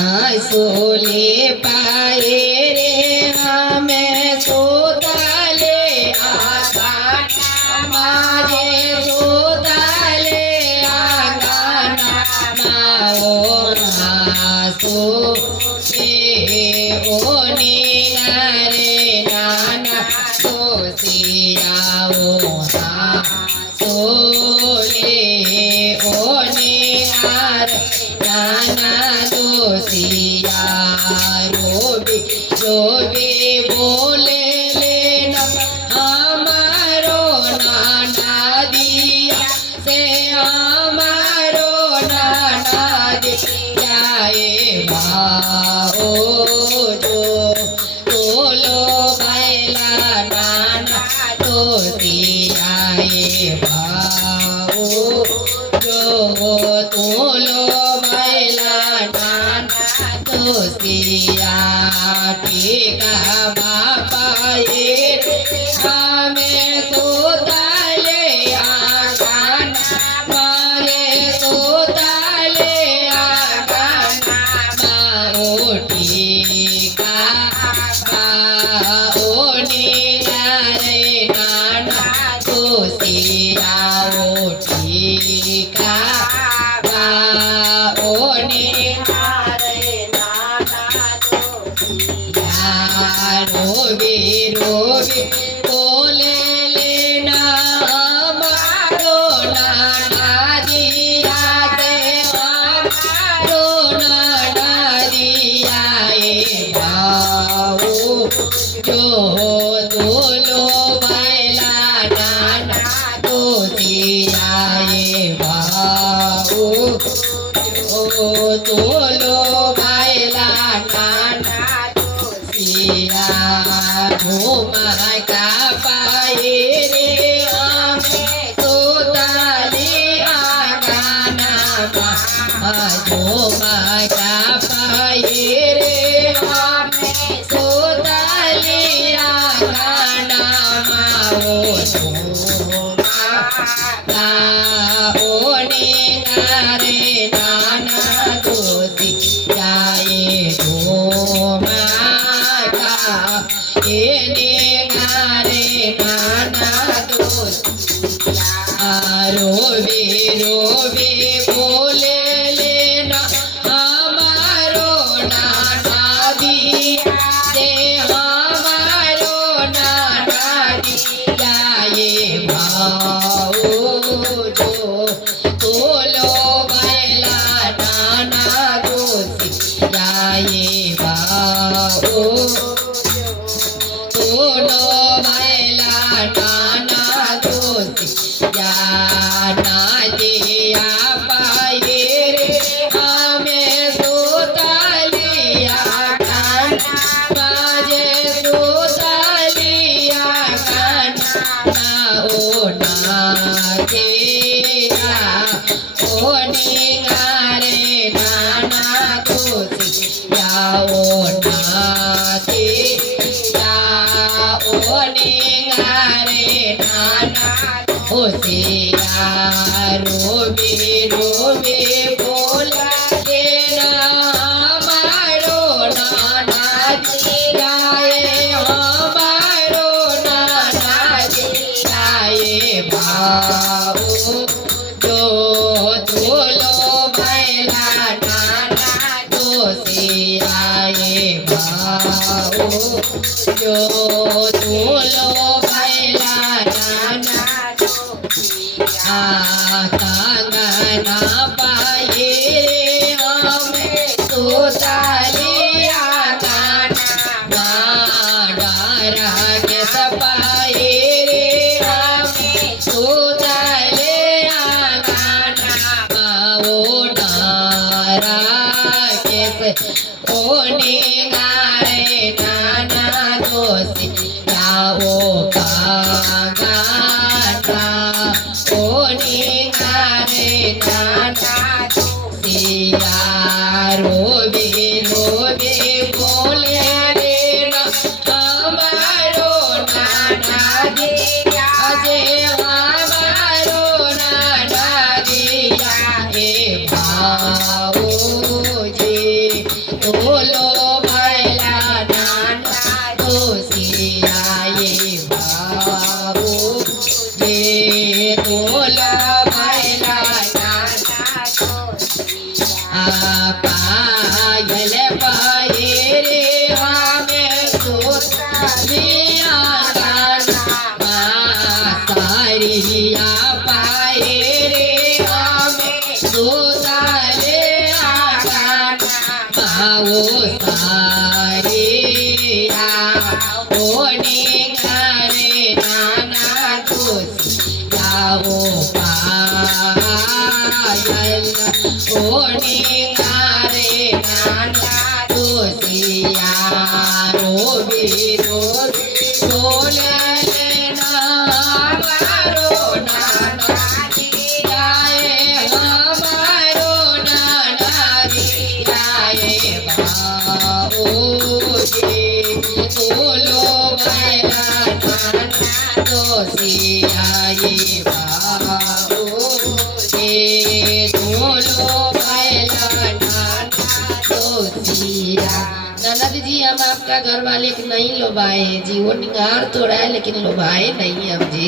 सोले पाए रे हमें सोताले आंगन माजे सोताले आंगन माओ सो ओनी रे नाना तो सियाओ सोले ओनी नाना दोसिया रोबे बोले लेना हमारो नाना दिया से हमारो नाना दिया भाओ जो तोलो बैला नाना दोसिया भाओ जो तोलो दोसिया टीका बापा ये हमें सोताले आंगन मारे सोताले आंगन माओ टीका ओनी रे नाना दोसिया टीका ओनी रोबे रोबे बोले लेना हमारो नाना दिया दे हमारो नाना दिया भाओ जो दोलो बैला नाना दोसिया भाओ जो दोलो बैला नाना झूमा का पाए रे हमें सोताले आंगन झूमा का पाए रे हमें सोताले आंगन माओ ओने रे नाना दोसी जाए झूमा रे नाना दोसिया रोबे रोबे बोले लेना हमारो नाना दिया दे हमारो नाना दिया भाओ जो तोलो बैला नाना दोसिया भाओ तोलो बैला नाना दोसिया ना दिया पाए रे हमें सोतालिया माजे सोतालिया ओ नागेरा ओ निगारे नाना दोसिया ओ नागेरा होशिया रोबे रोबे बोला देना हमारो नाना दिया हमारो नाना दिया भाओ जो तोलो बैला नाना दोसिया भाओ जो तोलो बैला नाना कांगना पाए रे हमें सोताले आंगन डारा के सपाए रे हमें सोताले आंगन माओ डारा के ओने गारे नाना दोसिया कांगना ओनी रे नाना दोसिया रोबे रोबे बोले रे हमारो नाना दिया जे हमारो नाना दिया भाओ जी पायल पायरे हमें सुतारिया गाना सारिया पायरे हमें सुतारिया गाना वो सारिया होने करे नाना दोषिया वो पायल होने करे नाना दोषिया रोबी रोबी बोले हमारो नाना दियाए हमारो नाना दियाए बाबू जी बोलो मेरा नाना दोषियाए बाबू जी बोलो मेरा नाना दोषिया। ननद जी हम आपका घर वाले के नहीं लोभाए जी, वो निगार तो रहा है लेकिन लोभाए नहीं हम जी।